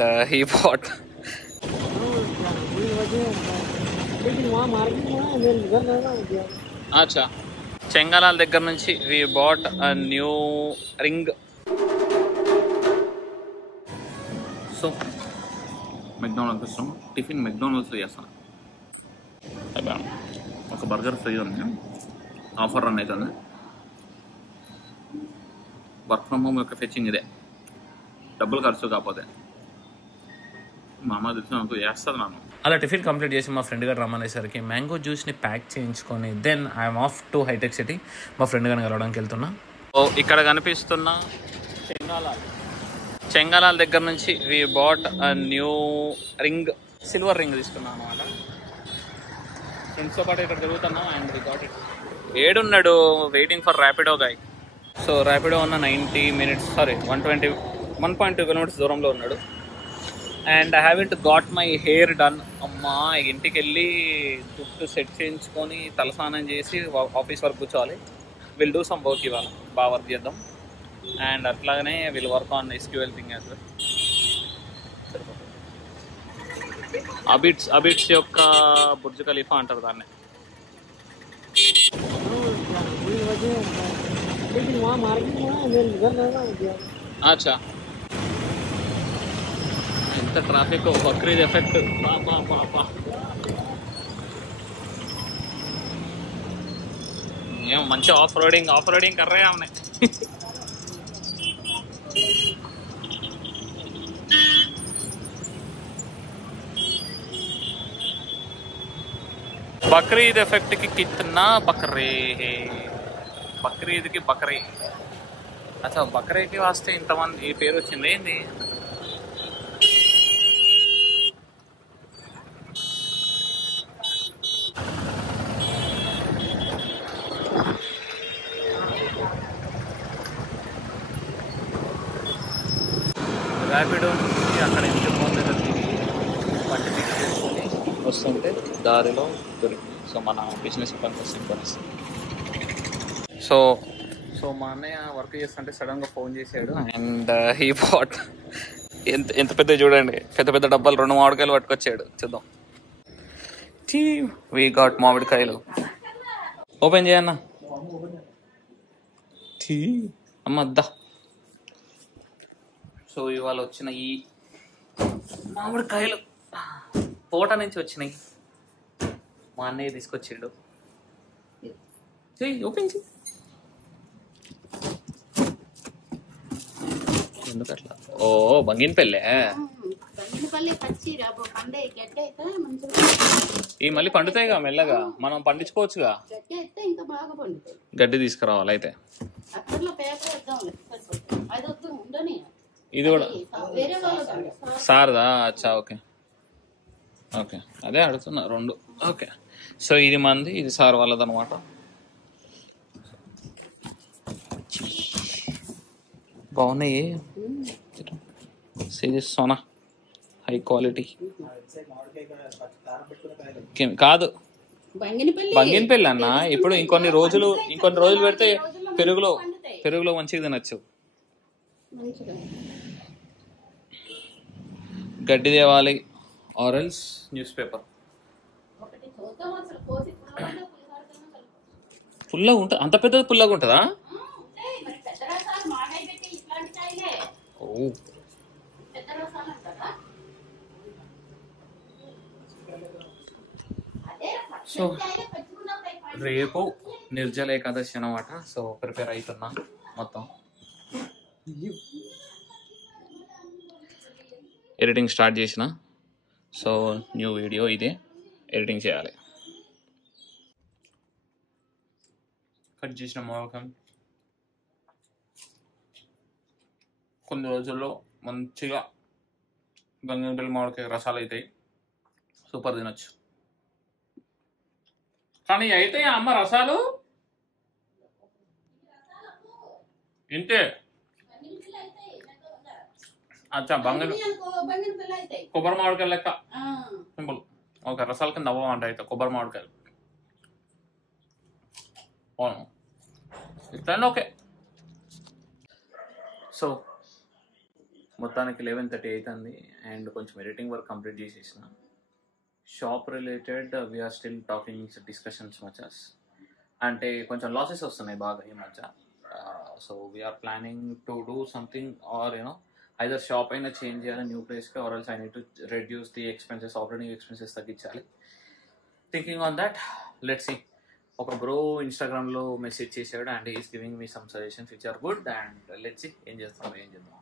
and he bought. Acha. Chengalal దగ్గర నుంచి we bought a new ring. So McDonald's వస్తాం, tiffin మెక్డొనాల్డ్స్లో చేస్తాను. ఒక బర్గర్ ఫ్రీ ఉంది, ఆఫర్ రన్ అవుతుంది. వర్క్ ఫ్రమ్ హోమ్ యొక్క ఫెచ్చింగ్ ఇదే, డబ్బులు ఖర్చు కాకపోతే మా అమ్మ తెలిసి నాకు చేస్తుంది. నాను అలా టిఫిన్ కంప్లీట్ చేసి మా ఫ్రెండ్ గారు రమ్మనేసరికి మ్యాంగో జ్యూస్ని ప్యాక్ చేయించుకొని దెన్ ఐఎమ్ ఆఫ్ టు హైటెక్ సిటీ. మా ఫ్రెండ్ గారిని కలవడానికి వెళ్తున్నా. ఓ ఇక్కడ కనిపిస్తున్న చెంగాలాల్ దగ్గర నుంచి we bought a new ring, silver ring తీసుకున్నాం అనమాట. ఫ్రెండ్స్తో పాటు ఇక్కడ తిరుగుతున్నాం అండ్ వి గాట్ ఇట్. ఏడున్నాడు waiting for Rapido guy. So Rapido ఉన్న 90 minutes, సారీ 1.2 kilometers దూరంలో ఉన్నాడు. And I have it got my hair done. అమ్మా ఇంటికి వెళ్ళి జుట్టు సెట్ చేయించుకొని తలస్నానం చేసి ఆఫీస్ వర్క్ కూర్చోవాలి. విల్ డూ సమ్ వర్క్, ఇవాళ బాగా వర్క్ చేద్దాం. అండ్ అట్లాగనే will work on SQL thing as well. Abids యొక్క బుర్జ్ ఖలీఫా అంటారు దాన్ని. అచ్చా ఎంత ట్రాఫిక్, బక్రీద్ ఎఫెక్ట్. ఏమో మంచి ఆఫ్ రోడింగ్ కర్రే ఉన్నాయి. बकरीद इफेक्ट की कितना बकरे है, बकरीद की बकरे. अच्छा बकरे के वास्ते इंतमान ये पेर వచ్చింది. ర్యాపిడో నుంచి అక్కడ ఇంటి ముందు బండి పిక్ చేసుకుని వస్తుంటే దారిలో దొరికింది. సో మన బిజినెస్ పనికొస్తుంది. సో మా అన్నయ్య వర్క్ చేస్తుంటే సడన్గా ఫోన్ చేశాడు అండ్ హీ బాట్. ఎంత పెద్ద చూడండి, పెద్ద డబ్బాలు 2 మామిడికాయలు పట్టుకొచ్చాడు. చూద్దాం. వీ గాట్ మామిడికాయలు. ఓపెన్ చేయన్నా అమ్మ అద్దా. సో ఇవాళ వచ్చిన ఈ మామిడికాయలు తోట నుంచి వచ్చినాయి, మా అన్నయ్య తీసుకొచ్చిండు. ఓపెన్ చేయి. ఎందుకట్లా? ఓ బంగినపల్లె. ఈ మళ్ళీ పండుతాయిగా మెల్లగా, మనం పండించుకోవచ్చుగా. గడ్డి తీసుకురావాలి అయితే. ఇది కూడా సార్దా? అచ్చా ఓకే ఓకే, అదే అడుగుతున్నా 2. ఓకే సో ఇది మంది, ఇది సార్ వాళ్ళది అనమాట. బాగున్నాయి సిరీస్ సోనా, హై క్వాలిటీ. కాదు బంగినపల్లి అన్న. ఇప్పుడు ఇంకొన్ని రోజులు పెడితే పెరుగులో మంచిగా తినచ్చు. గడ్డి తేవాలి ఆరెల్స్ న్యూస్ పేపర్. పుల్లగా ఉంటుంది, అంత పెద్దది పుల్లగా ఉంటుందా? సో రేపు నిర్జల ఏకాదశి అన్నమాట. సో ప్రిపేర్ అవుతున్నా మొత్తం. ఎడిటింగ్ స్టార్ట్ చేసిన. సో న్యూ వీడియో ఇదే, ఎడిటింగ్ చేయాలి. కట్ చేసిన మామిడికాయ కొన్ని రోజుల్లో మంచిగా బంగినపల్లి మామిడికాయ రసాలు అవుతాయి, సూపర్ తినొచ్చు. కానీ అయితే అమ్మ రసాలు ఇంతే. అచ్చా కొబ్బరి మామిడికాయలు లెక్క సింపుల్. ఓకే రసాల కింద అవ్వమంట అయితే కొబ్బరి మామిడికాయలు. ఓకే సో మొత్తానికి 11:30 అవుతుంది అండ్ కొంచెం ఎడిటింగ్ వర్క్ కంప్లీట్ చేసేసిన. Shop related we're still talking discussions మచస్. అంటే కొంచెం లాసెస్ వస్తున్నాయి బాగా ఈ మధ్య. So we're planning to do something or either shop అయినా చేంజ్ చేయాలి న్యూ ప్లేస్కి, or else I need to reduce the expenses, operating expenses తగ్గించాలి. Thinking on that, let's see. ఒక బ్రో ఇన్స్టాగ్రామ్లో మెసేజ్ చేశాడు and is giving me some suggestions which are good and let's see ఏం చేద్దాం.